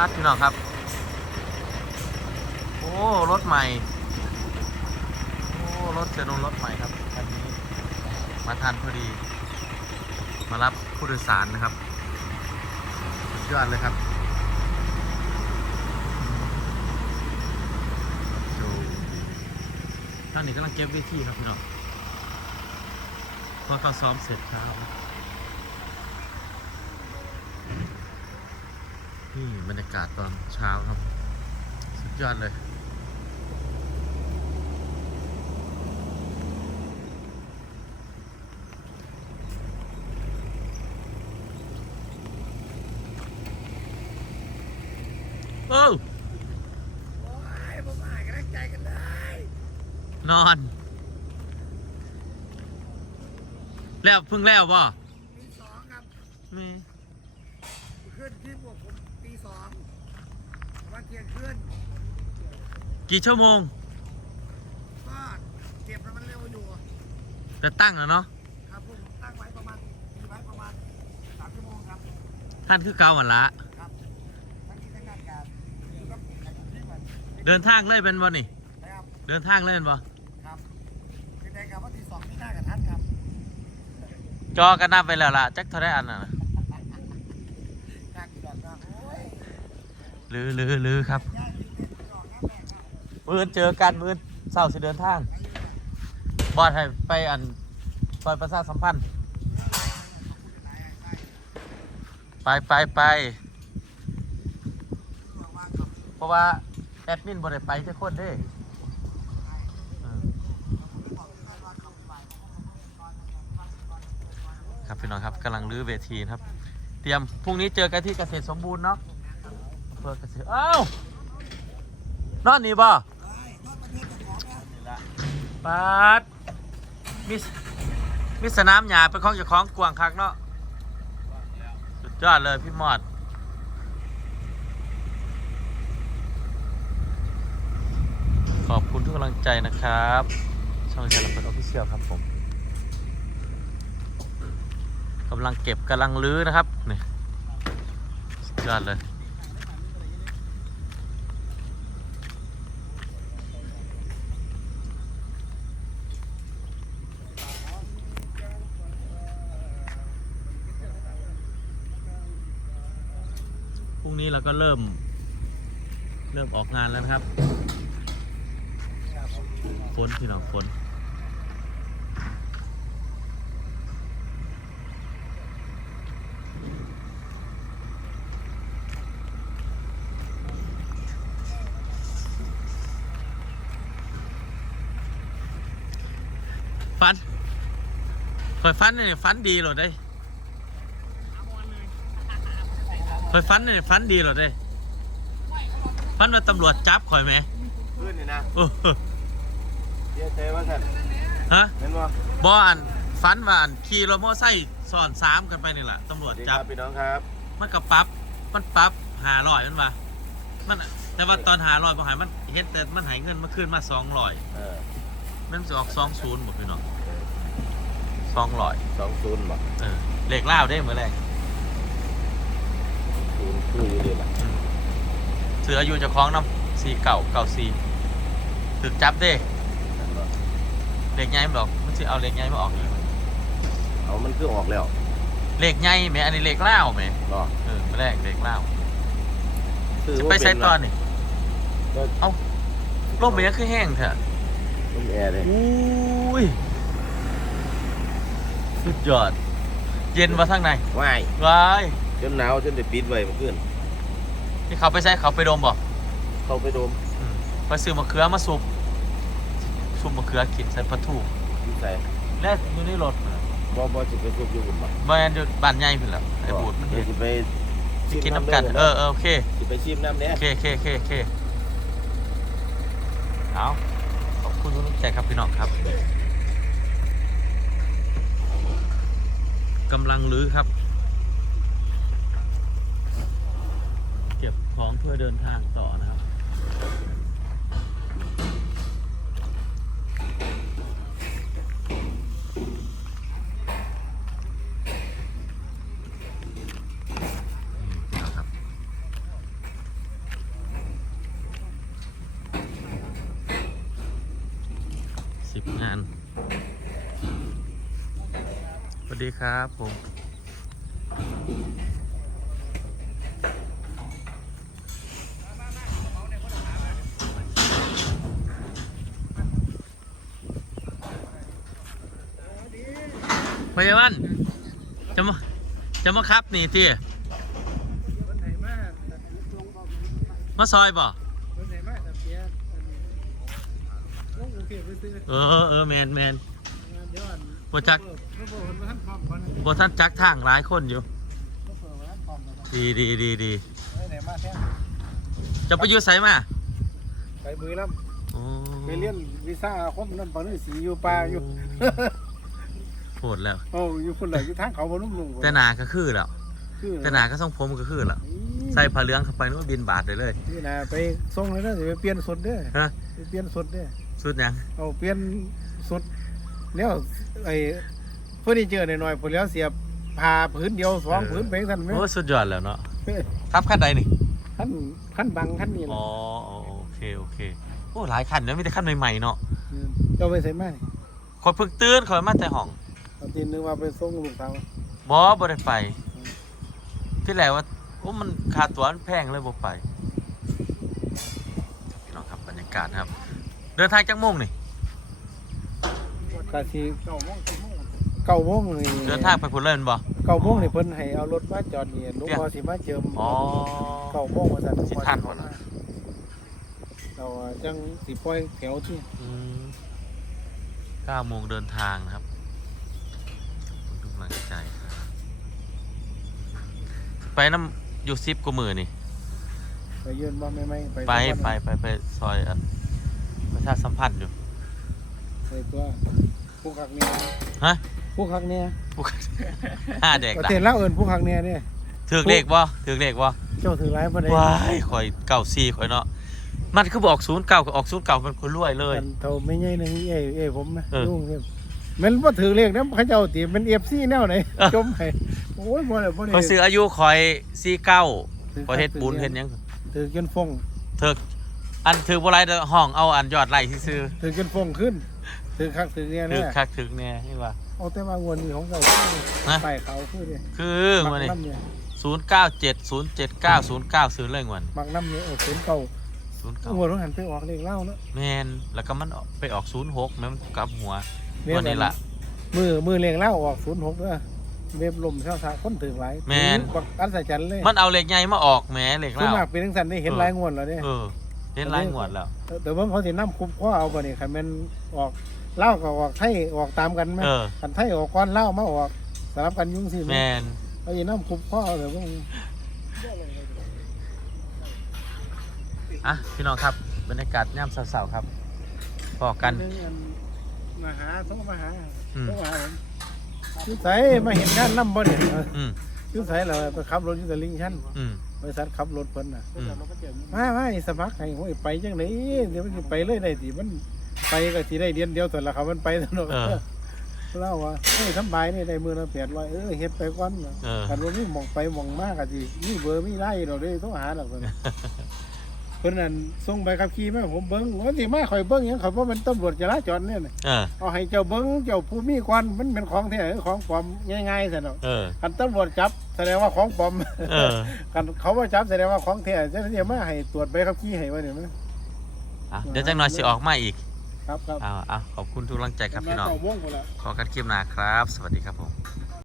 าดพี่น้องครับ โอ้รถใหม่ โอ้รถเซโนรถใหม่ครับคันนี้มาทันพอดี มารับผู้โดยสารนะครับสุดยอดเลยครับทางนี้กำลังเก็บเวิธีครับพี่น้องเพราะเขาซ้อมเสร็จเช้า นะนี่บรรยากาศตอนเช้าครับ สุดยอดเลยเออโอ้ยผมหายกำลังใจกันเลยนอน แล้วเพิ่งแล้วป่ะตีสองครับมี ขึ้นที่บวกผมตีสองวัน เที่ยงคืนกี่ชั่วโมง ก็เก็บแล้วมันเร็วอยู่จะตั้งแล้วเนาะครับผมตั้งไว้ประมาณตีไว้ประมาณสามชั่วโมงครับท่านคือเก่าหวันละครับทั้งนี้ทั้งนั้นการอยู่กับที่มันเดินทางเลยเป็นบ่นี่ นะครับเดินทางเลยเป็นบ่ครับคือได้ครับว่าตีสองนี่หน้ากับท่านครับ จอกันนับไปแล้วล่ะจักเท่าได้อันน่ะนะ การกี่ดอกครับโอ้ย ลือลือลือครับเป็นดอกน้ำแม่ครับมือเจอกันมือเศร้าสิเดินทาง บอดให้ไปอันซอยประชาสัมพันธ์ ไปไปไปเพราะว่า แอดมินบ่ได้ไปทุกคนเด้ครับพี่น้องครับกำลังรื้อเวทีครับ เตรียมพรุ่งนี้เจอกันที่เกษตรสมบูรณ์เนาะ เภอเกษตรอ้าวนอนนี่บ่ปาดมิสมิสนามหยาเป็นของเจ้าของกวางคักเนาะสุดยอดเลยพี่มอดขอบคุณทุกกำลังใจนะครับ ช่องชาลำเปิดออฟฟิเชียลครับผมกำลังเก็บกำลังลื้อนะครับ นี่สุดยอดเลย นี้เราก็เริ่ม เริ่มออกงานแล้วนะครับฝนพี่น้องฝนฟันคอยฟันเนี่ยฟันดีเหรอได้ คอยฟันเนี่ยฟันดีเหรอได้ฟันว่าตำรวจจับคอยไหมขึ้นนี่นะโอ้โหเดี๋ยวเทว่าท่านฮะเห็นบ่บออันฟันว่าอันขี่รถมอไซค์ซ้อนสามกันไปนี่แหละตำรวจสวัสดีคจัรับบพี่น้องครับมันก็ปรับมันปรับหาลอยมันว่ามันแต่ว่าตอนหาลอยพอหายมันเห็นแต่มันหายเงินมาคืนมาสองลอยเออมันจะออกสองศูนย์หมดพี่น้องสองลอยสองศูนย์บ่เออเลขเล่าวได้เมื่อแรก ศูนย์คืออยู่ดีล่ะ เสืออายุเจะคล้าของน้ำสี่เก่าเก่าสี่ถึกจับเด้นั่นบ่เลขใหญ่มันดอกมันจะเอาเลขใหญ่มาออกอีกเอามันคือออกแล้วเลขใหญ่ไหมอันนี้เลขเล่าวไหมเนาะเออเมื่อแรกเลขเล่าวคือจะว่าไปใช้เป็ตอนนี่ก็เอ้าโลกมันยังคือแห้งเถอะต้มแอร์เลยอุ้ยสุดยอด เย็นมาทางในว่ายว้ายจนหนาวจนได้ปิดไว้เมื่อคืน นี่เขาไปใช้เขาไปดมบ่เข้าไปโดมอืมไปซื้อมะเขือมาสุบสุบมะเขือกินใส่ปลาทูที่ใส่และอยู่ในรถบ่บ่สิไปซุบอยู่บนบ่แมันอยู่บ้านใหญ่เพิ่นแหละไอ้บูดมันเดี๋เห็ยวนสิไปสิกินน้ำกัน เออเออโอเคสิไปชิมน้ำเนี้ยโอเคโอเคโอเคโอเคเอาขอบคุณทุกท่านใจครับพี่น้องครับกำลังรื้อครับ ของเพื่อเดินทางต่อนะครับสิบงานสวัสดีครับผม จะมาครับนี่ที่คนไหนมาแต่ลงบ่มาซอยบ่คนไหนมาแต่เสียอันนี้ลงกรุงเทพไปซื้อเออเออแมนแมนเดี๋ยวอันบ่จักเพิ่นบ่เพิ่นบ่ทันพร้อมก่อนนะบท่านจักทางหลายคนอยู่เพิ่นบ่ทันพร้อมก่อนนะดีดีดีดีไปไหนมาแท้จะไปอยู่ไสมา ไปบุรีรัมย์โอ้ไปเรียนวีซ่าคนนั่นปานสีอยู่ป่าอยู่ โหดแล้ว โอ้อยู่คนไหนอยู่ทางเขาบ่นุ่มลุงแต่หนาก็คือแล้วคือแต่หนาก็ส่งผมก็คือแล้วใส่ผ้าเหลืองเข้าไปนึกว่าบินบาทเลยเลยนี่นะไปส่งเลยนะสิไปเปลี่ยนสุดเด้อฮะไปเปลี่ยนสุดเด้อสุดยังเอาเปลี่ยนสุดแล้วไอ้เฟอร์นิเจอร์หน่อยๆพุ่นแล้วเสียบผ้าผืนเดียวสองผืนไปซั่นแม่โอ้สุดยอดแล้วเนาะครับขั้นใดนี่ขั้นขั้นบังขั้นนี้อ๋ออ๋อโอเคโอเคโอ้หลายขั้นเนาะมีแต่ขั้นใหม่ๆเนาะเจ้าไปใส่มานี่คนเพิ่งตื่นคอยมาแต่ห้อง เอาตีนนึงว่าไปส่งลูกสาวบอบ่ได้ไป ที่แรกว่าโอ้มันค่าตั๋วมันแพงเลยบ่ไปพี่น้องครับบรรยากาศครับ เดินทางจากโมงนี่กะสิเก้าโมง10โมงเก้าโมงนี่เดินทางไปพุ่นเล่นบ่ เก้าโมงนี่เพิ่นให้เอารถมาจอดนี่ลูกพอสิมาเจิมอ๋อ เก้าโมงว่าซั่นสิทันบ่ล่ะ เราจังสิปล่อยแถวที่อืมเก้าโมงเดินทางนะครับขอบคุณทุกกำลังใจครับไปน้ำอยู่ซิปกูมือนี่ ไปยืนบ่ไม่ไม่ไปไปทุกวันไปไปไปซอยอันประชาสัมพันธ์อยู่ไปตัวผู้คักเนี่ยฮะผู้คักเนี่ยผู้ห้าเด็กประละเทศลาวเอิ้นผู้คักเนี่ยเนี่ยถือเลขบ่ถือเลขบ่เจ้าถือหลายบ่ได้ว้ายข่อยเก่าซีข่อยเนาะมันคือบอกศูนย์เก่ากับออกศูนย์เก่ามันคนรวยเลยกันเท่าไม่ใหญ่หนึงเอ้ยเอ้ยผมนะเออลุงเนี่ย มันบ่ถือเลขนำเขาเจ้าติมัน FC แนวไหนเออจมให้โอ้ยบ่ได้บ่ได้ข่อยซื้ออายุข่อยซีเก้าถือข่อยเฮ็ดบุญเฮ็ดหยังถือจนฟงเถิกอันถือบ่ไรเด้อห้องเอาอันยอดไล่ซื้อถือจนฟงขึ้นถือคักถือเนี่ยๆถือนะคักถึงแน่นี่ว่าเอาแต่ว่างวนนี้ของเจ้าฮะไปเขาคือดิคือมัมันนี่น้ำเนี่ยศูนย์เก้าเจ็ดศูนย์เจ็ดเก้าศูนย์เก้าซื้อเลยงวันมักน้ำเนี่ยเออศูนย์เก่าศูนย์เก้าหัวรถหันไปออกเลขเล่าเนาะแมนแล้วก็มันไปออกศูนย์หกแม่มันกลับหัว เยวันนี้ละ มือมือเลขเล่าออกศูนย์หกเด้อเว็บลมเช้าสาคนถึงหลายแม่น บักอันใส่จันเลยมันเอาเหล็กใหญ่มาออกแหมเหล็กส่วนเล่ามากเป็นทั้งสันได้เห็นหลายงวดแล้วเนี่ย เออเห็นหลายงวดแล้ว แต่ว่าเขาสิน้ำคุบข้อเอาบ่นี่คันแม่นออกเล่ากับออกไทยออกตามกันไหมเออ คันไทยออกก้อนเล่ามาออกสลับกันยุ่งสิแมนเขาสิน้ำคุบข้อเอาแต่ว่าอะพี่น้องครับบรรยากาศย่ำเสาๆครับพอกัน มาหาโทรมาหาอืม โทรมาหาผมชื่อใสมาเห็นงานน้ำบ่เนี่ยอืมชื่อใสเราไปขับรถอยู่ตะลิงชันอืมบริษัทขับรถเพิ่นน่ะอืมมามาให้สมัครให้โอ้ยไปจังไดเดี๋ยวมันสิไปเลยได้สิมันไปก็สิได้เดือนเดียวแต่ละครับมันไปสนุกเออ เล่าว่าเฮ้ยสำบายนี่ได้มือละ800เออเฮ็ดไปก่อนเออคันว่ามีหมองไปหมองมากก็สิมีเบอร์มีไล่ดอกเด้ต้องหาดอกเพิ่น เพิ่นนั่นส่งใบขับขี่มาให้ผมเบิ่งว่าสิมาข่อยเบิ่งหยังเขาบ่เป็นตำรวจจราจรเนี่ยน่ะเออเอาให้เจ้าเบิ่งเจ้าผู้มีก่อนมันเป็นของแท้หรือของปลอมง่ายๆซั่นเนาะเออ คันตำรวจจับแสดงว่าของปลอม เออ กันเขาว่าจับแสดงว่าของแท้จะเรียกมาให้ตรวจใบขับขี่ให้ว่าเนี่ยมั้ยอะเดี๋ยวจังหน่อยสิออกมาอีกครับครับเอาเอาขอบคุณทุกกำลังใจครับพี่น้องเก้าโมงพุ่นละขอกันคลิปหน้าครับ สวัสดีครับผม